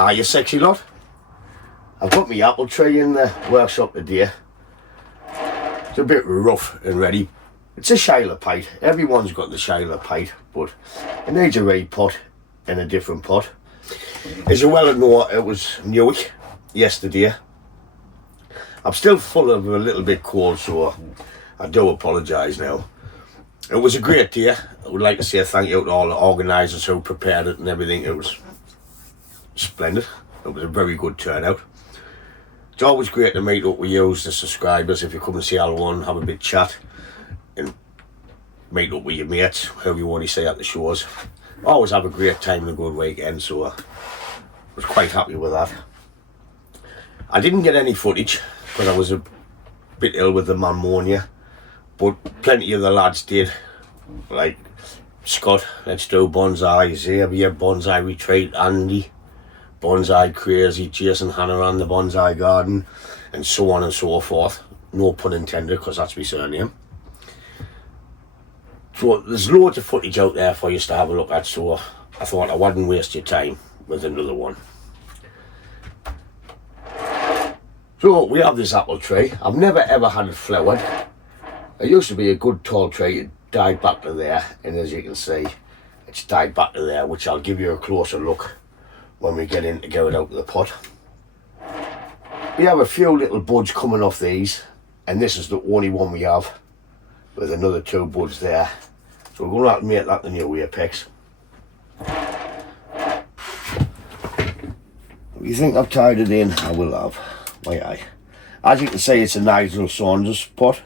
Hi, you sexy lot. I've got my apple tree in the workshop today. It's a bit rough and ready. It's a Shiloh pite. Everyone's got the Shiloh pite, but it needs a repot in a different pot. As you well know, it was Newick yesterday. I'm still full of a little bit cold, so I do apologise now. It was a great day. I would like to say thank you to all the organisers who prepared it and everything. It was splendid. It was a very good turnout. It's always great to meet up with you, the subscribers. If you come and see L1, have a bit chat and meet up with your mates, whoever you want to see at the shows. Always have a great time and a good weekend, so I was quite happy with that. I didn't get any footage because I was a bit ill with the pneumonia, but plenty of the lads did, like Scott, Let's Do Bonsai, Xavier, Bonsai Retreat, Andy, Bonsai Crazy, Jason Hannaran, the Bonsai Garden, and so on and so forth. No pun intended, because that's my surname. So there's loads of footage out there for you to have a look at, so I thought I wouldn't waste your time with another one. So we have this apple tree. I've never ever had it flowered. It used to be a good tall tree. It died back to there, and as you can see, it's died back to there, which I'll give you a closer look when we get in to get it out of the pot. We have a few little buds coming off these, and this is the only one we have, with another 2 buds there. So we're going to have to make that the new apex. If you think I've tied it in, I will have. Why aye. As you can see, it's a Nigel Saunders pot.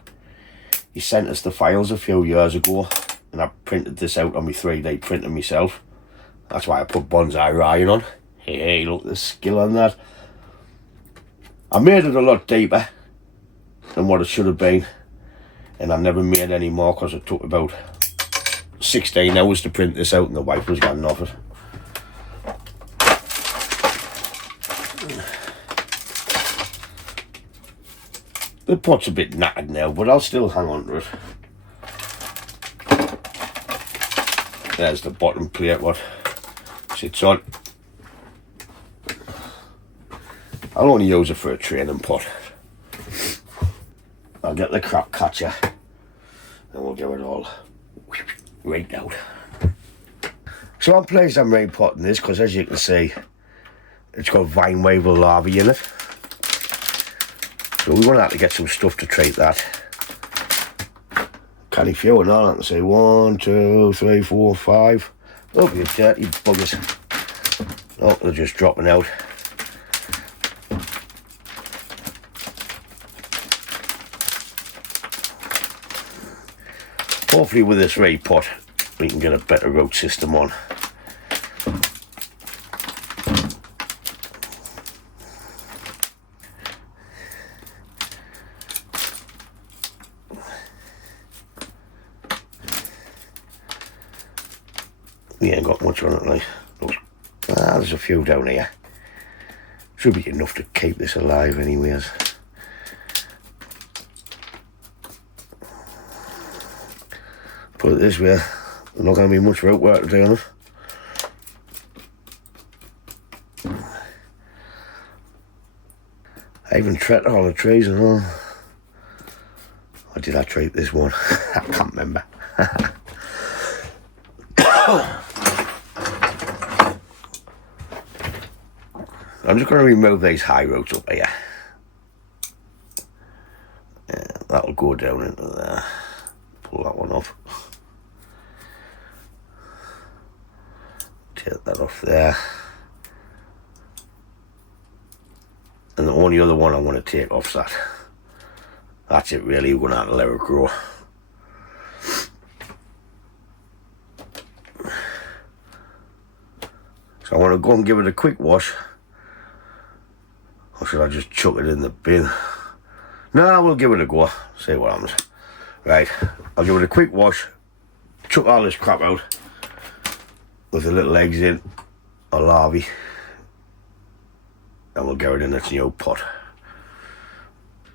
He sent us the files a few years ago, and I printed this out on my 3D printer myself. That's why I put Bonsai Ryan on. Hey, look, the skill on that. I made it a lot deeper than what it should have been, and I never made any more because it took about 16 hours to print this out, and the wife was getting off it. The pot's a bit knackered now, but I'll still hang on to it. There's the bottom plate what sits on. I'll only use it for a training pot. I'll get the crap catcher and we'll give it all raked out. So I'm pleased I'm repotting this because, as you can see, it's got vine waver larvae in it. So we're going to have to get some stuff to treat that. Canny few and all, I can see 1, 2, 3, 4, 5. Oh, you dirty buggers. Oh, they're just dropping out. Hopefully with this repot we can get a better root system on. We ain't got much on it, like. There's a few down here. Should be enough to keep this alive anyways. Put it this way, there's not going to be much root work to do on it. I even treated all the trees and all. Or did I treat this one? I can't remember. I'm just going to remove these high roots up here. Yeah, that'll go down into there. Pull that one off. Take that off there. And the only other one I want to take off's that. That's it really, we're going to have to let it grow. So I want to go and give it a quick wash. Or should I just chuck it in the bin? No, we'll give it a go. See what happens. Right, I'll give it a quick wash. Chuck all this crap out. With the little eggs in. Or larvae. And we'll get it in its new pot.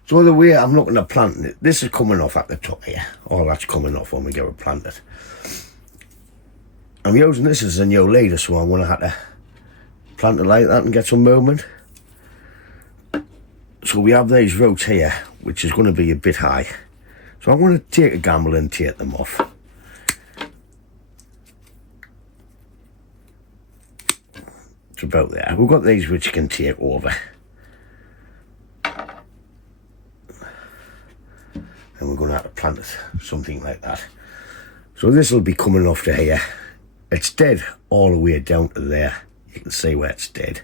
So the way I'm looking at planting it, this is coming off at the top here. All that's coming off when we get it planted. I'm using this as a new leader, so I'm going to have to plant it like that and get some movement. So we have these roots here, which is going to be a bit high. So I'm going to take a gamble and take them off. It's about there. We've got these which can take over. And we're going to have to plant it, something like that. So this will be coming off to here. It's dead all the way down to there. You can see where it's dead.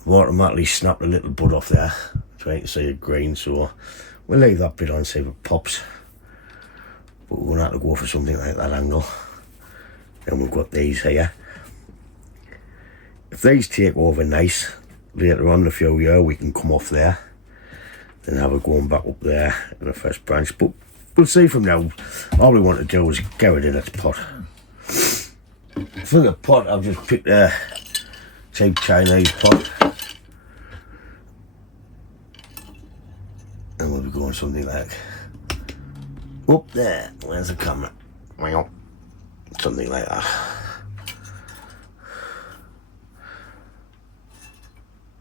I've automatically snapped a little bud off there, trying to see it green, so we'll leave that bit on, see if it pops. But we're going to have to go for something like that angle. Then we've got these here. If these take over nice, later on in a few years we can come off there. Then have it going back up there in the first branch. But we'll see from now. All we want to do is get it in its pot. For the pot, I've just picked a cheap Chinese pot. And we'll be going something like up there. Where's the camera? Something like that.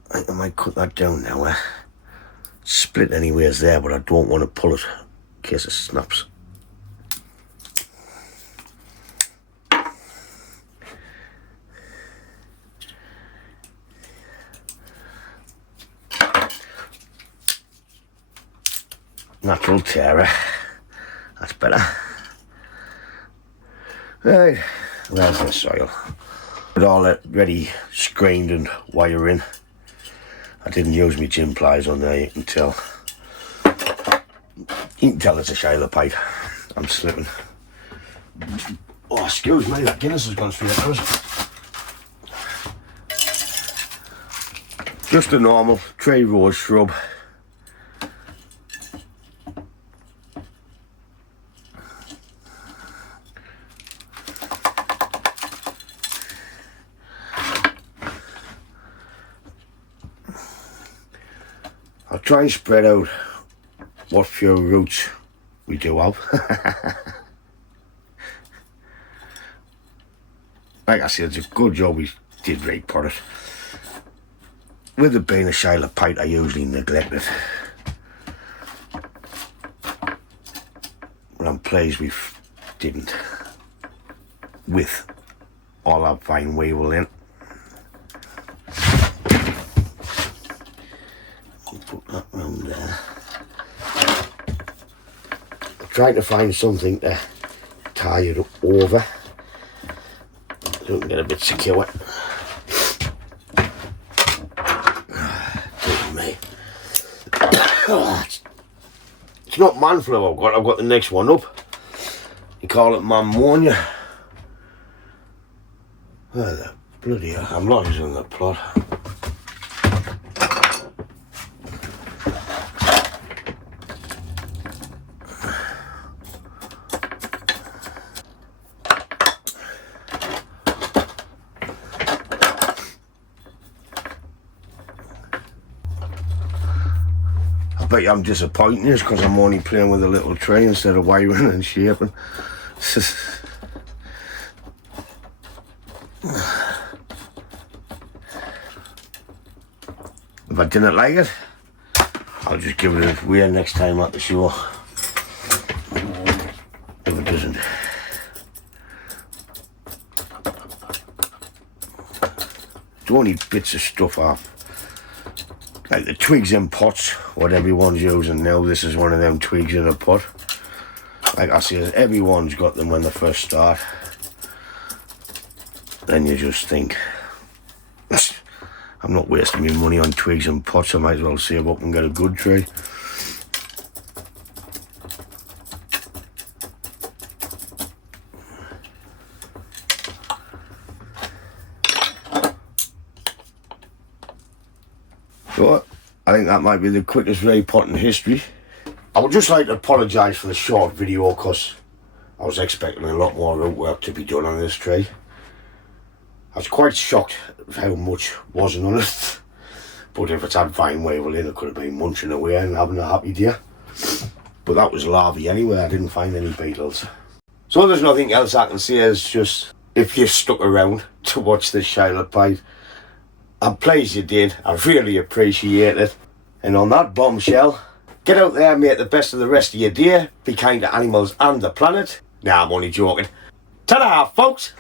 I think I might cut that down now. Split anywheres there, but I don't want to pull it in case it snaps. Natural tearer. That's better. Right, there's the soil. With all that ready screened and wiring. I didn't use my gym pliers on there, you can tell. You can tell it's a Shiloh pipe. I'm slipping. Oh, excuse me, that Guinness has gone straight out. Just a normal tree rose shrub. I'll try and spread out what few roots we do have. Like I said, it's a good job we did repot it. With it being a Shiloh pipe, I usually neglect it. But I'm pleased we didn't. With all that fine weevil in. Put that round there. I'm trying to find something to tie it over so we can get a bit secure. It's not man flu I've got the next one up. You call it mammonia. Where the bloody hell? I'm not using the plot. I bet you I'm disappointing you because I'm only playing with a little tray instead of wiring and shaping. If I didn't like it, I'll just give it a wear next time at the show. If it doesn't. It's only bits of stuff off. Like the twigs in pots, what everyone's using now, this is one of them twigs in a pot. Like I said, everyone's got them when they first start. Then you just think, I'm not wasting my money on twigs and pots, I might as well save up and get a good tree. So, I think that might be the quickest repot in history. I would just like to apologise for the short video because I was expecting a lot more root work to be done on this tree. I was quite shocked at how much wasn't on it. But if it's had vine weevil in, it could have been munching away and having a happy day. But that was larvae anyway, I didn't find any beetles. So there's nothing else I can say, it's just, if you're stuck around to watch this Shiloh pipe, I'm pleased you did. I really appreciate it. And on that bombshell, get out there and make the best of the rest of your day. Be kind to animals and the planet. Nah, I'm only joking. Ta-da, folks!